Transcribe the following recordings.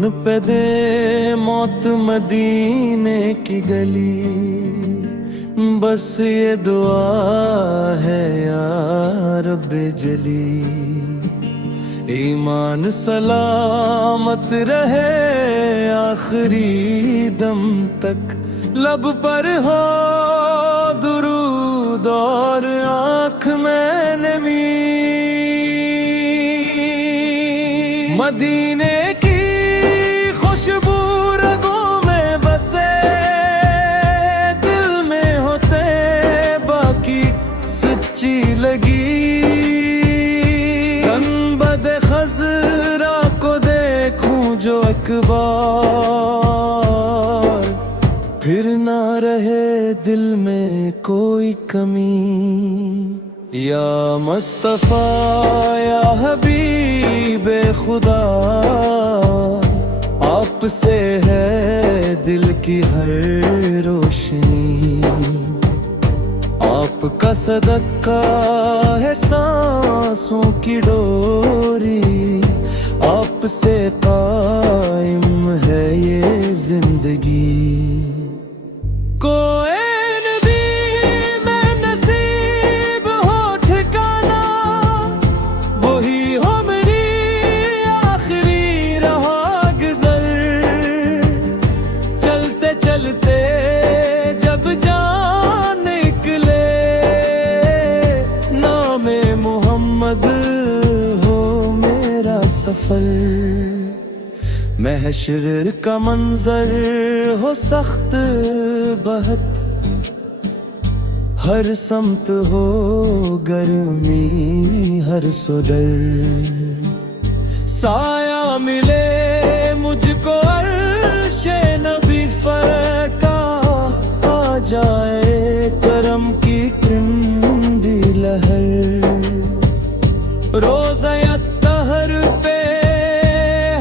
ایمان پہ دے موت مدینے کی گلی، بس یہ دعا ہے یا رب جلی، ایمان سلامت رہے آخری دم تک، لب پر ہو درود اور آنکھ میں نمی، مدینے کی خوشبو رگوں میں بسے، دل میں ہوتے باقی سچی لگی، گنبد خضرا کو دیکھوں جو ایک بار، پھر نہ رہے دل میں کوئی کمی، یا مصطفیٰ یا حبیب خدا، آپ سے ہے دل کی ہر روشنی، آپ کا صدقہ ہے سانسوں کی ڈوری، آپ سے قائم ہے یہ زندگی، کوئی سفر، محشر کا منظر ہو سخت بہت، ہر سمت ہو گرمی ہر سدر، سایہ ملے مجھ کو عرش نبی فرقہ، آ جائے کرم کی کرندی لہر، روزہ طہر پہ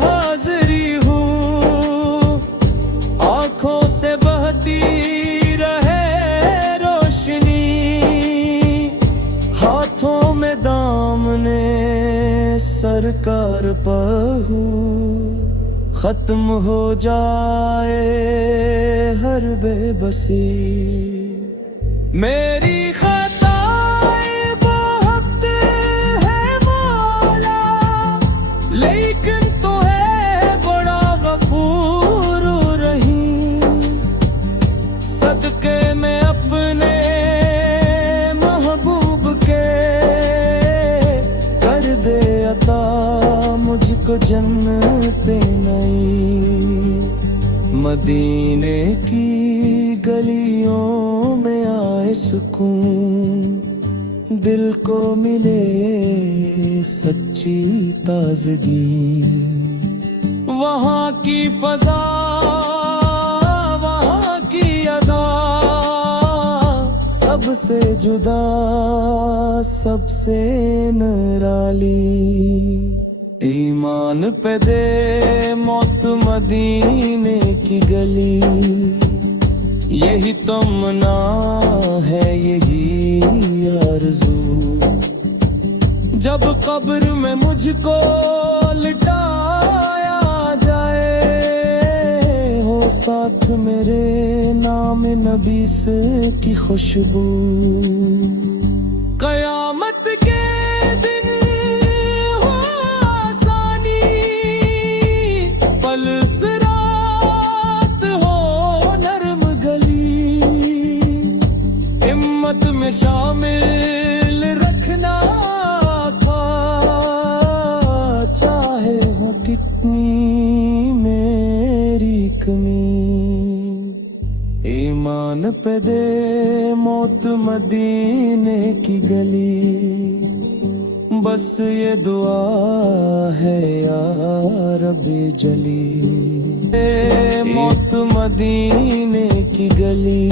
حاضری ہوں، آنکھوں سے بہتی رہے روشنی، ہاتھوں میں دامنے سرکار پہو، ختم ہو جائے ہر بے بسی، میری لیکن تو ہے بڑا غفور رحیم، صدقے میں اپنے محبوب کے کر دے عطا مجھ کو جنت نعیم، مدینے کی گلیوں میں آئے سکون، دل کو ملے سچی تازگی، وہاں کی فضا وہاں کی ادا، سب سے جدا سب سے نرالی، ایمان پہ دے موت مدینے کی گلی، یہی تمنا ہے یہی آرزو، جب قبر میں مجھ کو لٹایا جائے، ہو ساتھ میرے نام نبی سے کی خوشبو، قیامت کے دن ہو آسانی، پل صراط ہو نرم گلی، ہمت میں شامل رکھنا چاہے ہو کتنی میری کمی، ایمان پہ دے موت مدینے کی گلی، بس یہ دعا ہے یا رب جلی، موت مدینے کی گلی،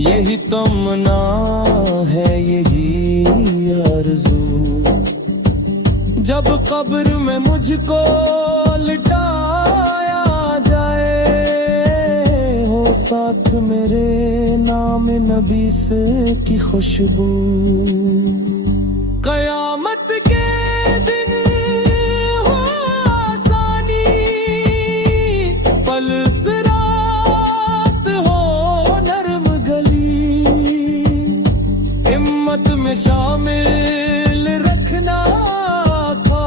یہی تمنا ہے یہی آرزو، جب قبر میں مجھ کو لٹایا جائے، ہو ساتھ میرے نام نبی سے کی خوشبو، قیامت کے دن ہو آسانی، خدمت میں شامل رکھنا تھا،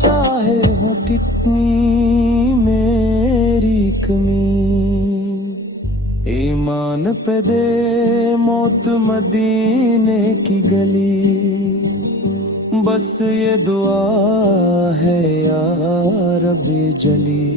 چاہے ہو کتنی میری کمی، ایمان پہ دے موت مدینے کی گلی، بس یہ دعا ہے یا رب جلی۔